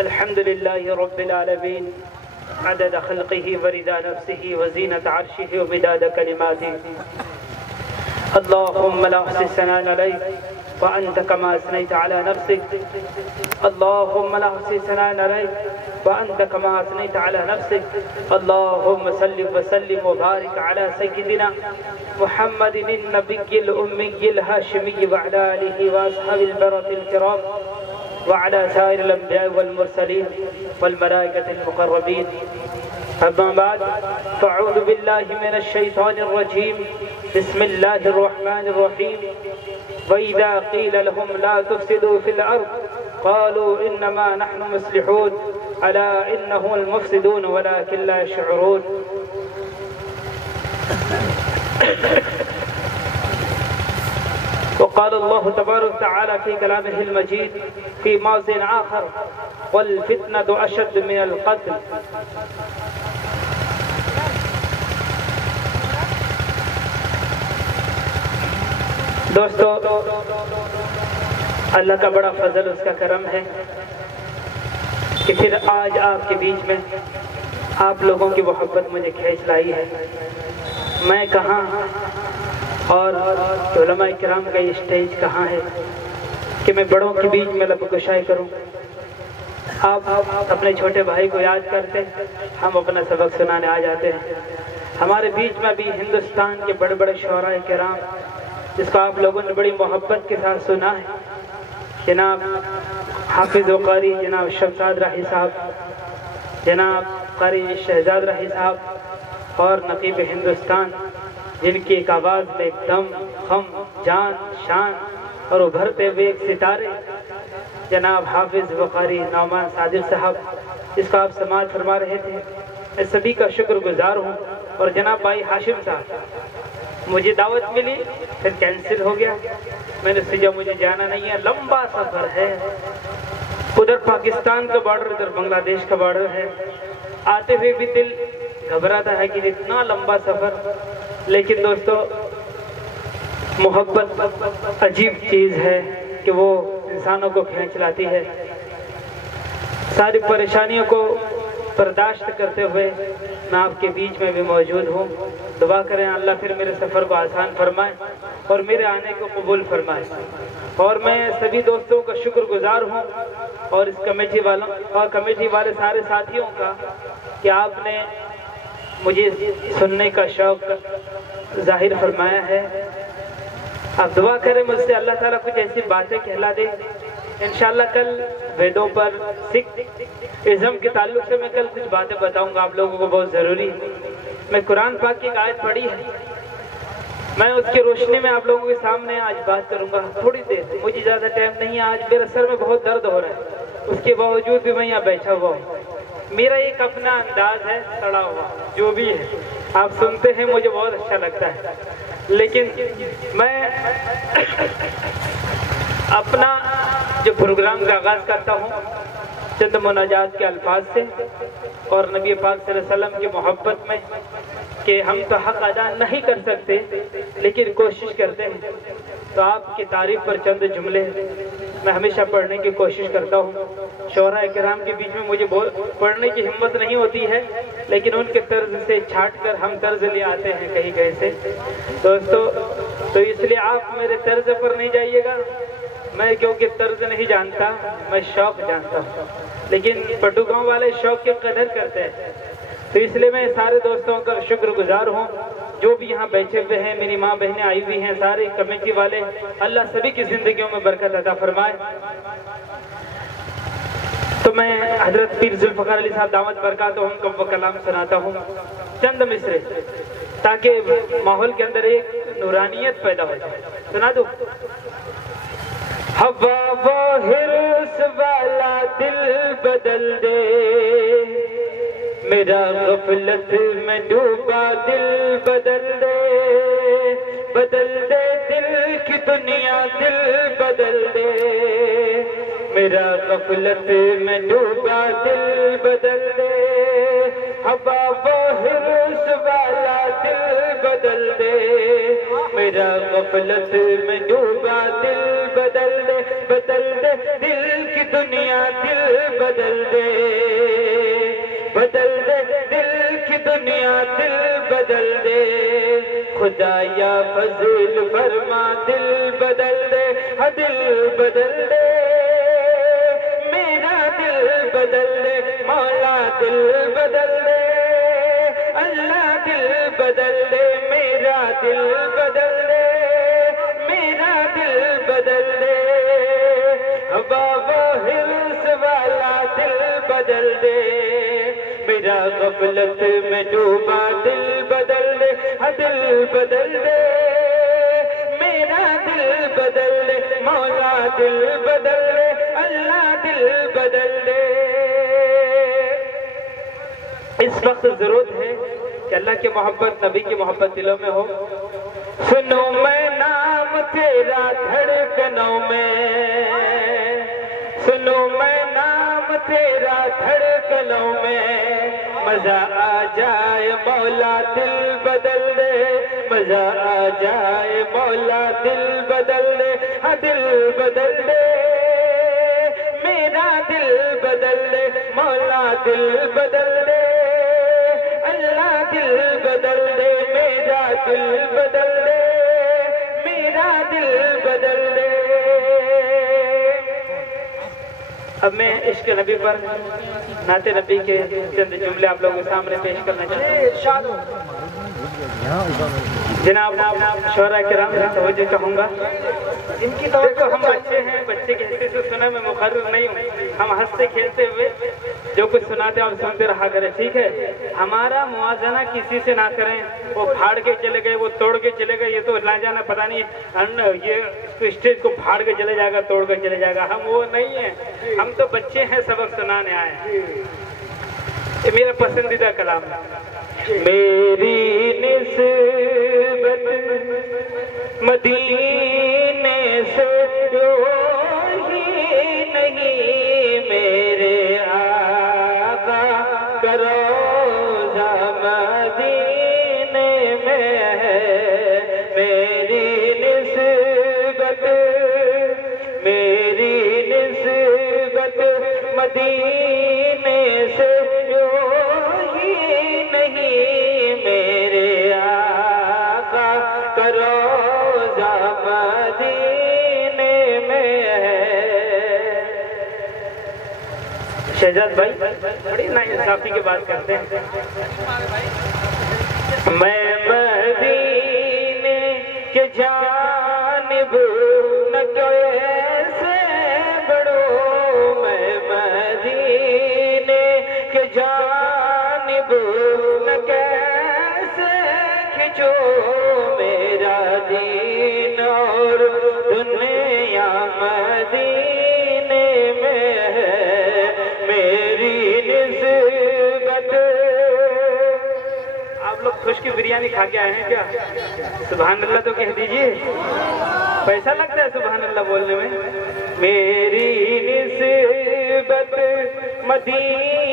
الحمد لله رب العالمين عدد خلقه ورضا نفسه وزينة عرشه ومداد كلماته. اللهم لا أحصي ثناء عليك وأنت كما أثنيت على نفسك. اللهم لا أحصي ثناء عليك وأنت كما أثنيت على نفسك. اللهم صل وسلم وبارك على سيدنا محمد النبي الأمي الهاشمي وعلى آله وأصحابه البررة الكرام وعلى سائر الأنبياء والمرسلين والملائكة المقربين. أما بعد فأعوذ بالله من الشيطان الرجيم. بسم الله الرحمن الرحيم. وإذا قيل لهم لا تفسدوا في الأرض قالوا إنما نحن مصلحون ألا إنهم المفسدون ولكن لا يشعرون. وقال الله تبارك وتعالى في كلامه المجيد في موضع آخر والفتنة أشد من القتل. دوستو، اللہ کا بڑا فضل، اس کا کرم ہے کہ پھر آج آپ کے بیچ میں آپ لوگوں کی محبت مجھے کھینچ لائی ہے. میں کہاں اور علماء کرام کا یہ اسٹیج کہاں ہے کہ میں بڑوں کے بیچ میں لب گشائی کروں. آپ اپنے چھوٹے بھائی کو یاد کرتے، ہم اپنا سبق سنانے آ جاتے ہیں. ہمارے بیچ میں بھی ہندوستان کے بڑے بڑے شعراء کرام جس کو آپ لوگوں نے بڑی محبت کے ساتھ سنا ہے، جناب حافظ و قاری جناب شمشاد راہی صاحب، جناب قاری شہزاد راہی صاحب اور نقیب ہندوستان، جن کی ایک آواز میں ایک دم، خم، جان، شان اور ابھرتے ہوئے ایک ستارے جناب حافظ و قاری نعمان صادق صاحب، جس کو آپ سماعت فرما رہے تھے. میں سبھی کا شکر گزار ہوں. اور جناب بھائی ہاشم صاحب، مجھے دعوت ملی پھر کینسل ہو گیا. میں نے سوچا مجھے جانا نہیں ہے، لمبا سفر ہے، ادھر پاکستان کا بارڈر ادھر بنگلہ دیش کا بارڈر ہے. آتے ہوئے بھی دل گھبراتا ہے کہ اتنا لمبا سفر. لیکن دوستو، محبت عجیب چیز ہے کہ وہ انسانوں کو کھینچ لاتی ہے. ساری پریشانیوں کو برداشت کرتے ہوئے میں آپ کے بیچ میں بھی موجود ہوں. دعا کریں اللہ پھر میرے سفر کو آسان فرمائے اور میرے آنے کو قبول فرمائے. اور میں سبھی دوستوں کا شکر گزار ہوں اور اس کمیٹی والوں اور کمیٹی والے سارے ساتھیوں کا کہ آپ نے مجھے سننے کا شوق ظاہر فرمایا ہے. آپ دعا کریں مجھ سے اللہ تعالیٰ کچھ ایسی باتیں کہلا دے. انشاءاللہ کل ویدوں پر سکھ ازم کے تعلق سے میں کل کچھ باتیں بتاؤں گا، آپ لوگوں کو بہت ضروری ہے. میں قرآن پاک کی ایک آیت پڑھی ہے، میں اس کی روشنی میں آپ لوگوں کے سامنے آج بات کروں گا تھوڑی دیر. مجھے زیادہ ٹائم نہیں ہے، آج میرے سر میں بہت درد ہو رہا ہے، اس کے باوجود بھی میں یہاں بیٹھا ہوا ہوں. میرا ایک اپنا انداز ہے سڑا ہوا، جو بھی ہے آپ سنتے ہیں مجھے بہت اچھا لگتا ہے. لیکن میں اپنا جو پروگرام کا آغاز کرتا ہوں چند مناجات کے الفاظ سے اور نبی پاک صلی اللہ علیہ وسلم کی محبت میں کہ ہم تو حق ادا نہیں کر سکتے لیکن کوشش کرتے ہیں. تو آپ کی تعریف پر چند جملے میں ہمیشہ پڑھنے کی کوشش کرتا ہوں. شعراء کرام کے بیچ میں مجھے پڑھنے کی ہمت نہیں ہوتی ہے، لیکن ان کے طرز سے چھاٹ کر ہم طرز لے آتے ہیں کہیں کہیں سے. دوستو، تو اس لیے آپ میرے طرز پر نہیں جائیے گا. میں کیونکہ طرز نہیں جانتا، میں شوق جانتا ہوں. لیکن پٹو گاؤں والے شوق کی قدر کرتے ہیں. تو اس لیے میں سارے دوستوں کا شکر گزار ہوں جو بھی یہاں بیٹھے ہوئے ہیں. میری ماں بہنیں آئی ہوئی ہیں، سارے کمیٹی والے، اللہ سبھی کی زندگیوں میں برکت عطا فرمائے. تو میں حضرت پیر ذوالفقار علی صاحب دعوت برکاتہ ان کو وہ کلام سناتا ہوں چند مصرے، تاکہ ماحول کے اندر ایک نورانیت پیدا ہو جائے. سنا دو. ہوا وہ حرص والا دل بدل دے، میرا غفلت میں ڈوبا دل بدل دے. بدل دے دل کی دنیا، دل بدل دے، میرا غفلت میں ڈوبا دل بدل دے. ہوا وہ حرص والا دل بدل دے، میرا غفلت میں ڈوبا دل بدل دے. بدل دے دل کی دنیا دل بدل دے، بدل دے دل کی دنیا دل بدل دے، خدا یا فضل فرما دل بدل دے، ہاں دل بدل دے، میرا دل بدل دے، مولا دل بدل دے، اللہ دل بدل دے، میرا دل بدل دے، میرا دل بدل دے، بابا حرص والا دل بدل دے، میرا غفلت میں ڈوبا دل بدل دے، ہاں دل بدل دے، میرا دل بدل دے، مولا دل بدل دے، اللہ دل بدل دے۔ اس وقت ضرورت ہے کہ اللہ کی محبت، نبی کی محبت دلوں میں ہو۔ سنو میں نام تیرا دھڑکنوں میں، سنو میں نام تیرا دھڑکنوں میں، مزہ آ جائے مولا دل بدل دے، مزہ آ جائے مولا دل بدل دے، ہاں دل بدل دے، میرا دل بدل دے، مولا دل بدل دے، اللہ دل بدل دے، میرا دل بدل دے، میرا دل بدل دے۔ اب میں عشق نبی پر نعت نبی کے چند جملے آپ لوگوں کے سامنے پیش کرنا چاہتا ہوں۔ جناب شعراء کرام توجہ چاہوں گا، ان کی توجہ، ہم بچے ہیں، بچے کی حیثیت سے سننے میں مقرر نہیں ہوں، ہم ہنستے کھیلتے ہوئے جو کچھ سناتے ہیں آپ سنتے رہا کریں، ٹھیک ہے؟ ہمارا موازنہ کسی سے نہ کریں، وہ پھاڑ کے چلے گئے، وہ توڑ کے چلے گئے، یہ تو نہ جانا پتہ نہیں یہ اسٹیج کو پھاڑ کے چلے جائے گا، توڑ کے چلے جائے گا، ہم وہ نہیں ہیں، ہم تو بچے ہیں، سبق سنانے آئے ہیں۔ یہ میرا پسندیدہ کلام ہے۔ میری نسبت مدینے سے ہی نہیں، میرے آقا کا روضہ مدینے میں ہے، میری نسبت، میری نسبت مدینے سے ہی نہیں، میرے آقا کا روضہ مدینے میں ہے۔ شہزاد بھائی بڑی ناانصافی کی بات کرتے ہیں۔ میں مدینے کے جانب نہ کیسے بڑھوں، میں مدینے کے جانب نہ کیسے کھنچو، میرا دین اور دنیا مدینے میں ہے، میری نسبت۔ آپ لوگ خوش کی بریانی کھا کے آئے ہیں کیا؟ سبحان اللہ تو کہہ دیجئے، پیسہ لگتا ہے سبحان اللہ بولنے میں۔ میری نسبت مدینے